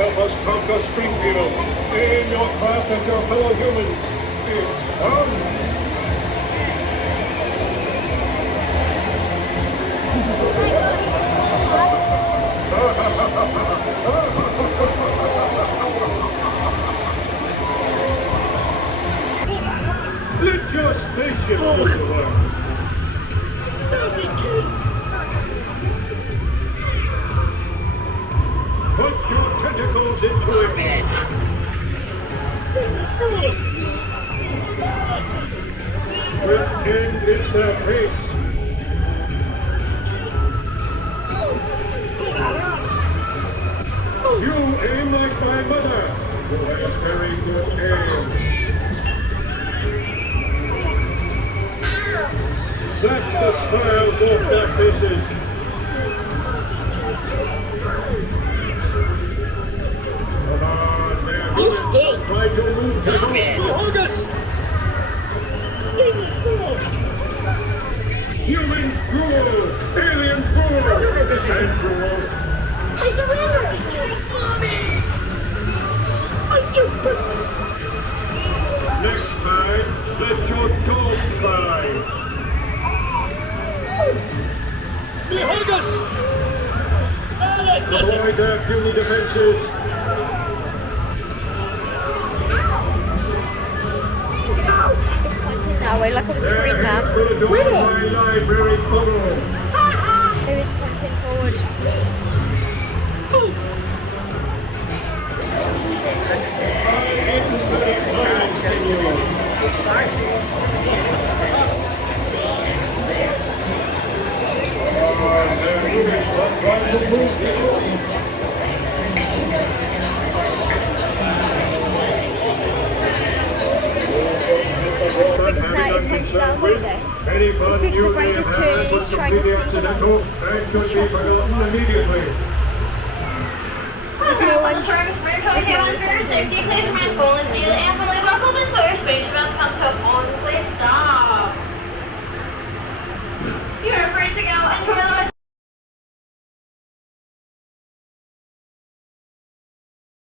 help us conquer Springfield. Aim your craft at your fellow humans. It's fun. Let your spaceship do the work. Put your tentacles into it. Which end is their face? You aim like my mother, who has very good aim. Slap the smiles off their faces. Come on, man. You stink. Try to move to August! Human drool! Alien drool! And drool! I surrender! Next time, let your dog try. August! Avoid their puny defenses. Now we look at the screen now. Will adorn my library bubble. Who is pointing forward? Any fun you may have had was completely accidental and should be forgotten immediately. There's no one. First, we're going to have 50 plays from Poland, and believe welcome to first, space about to come to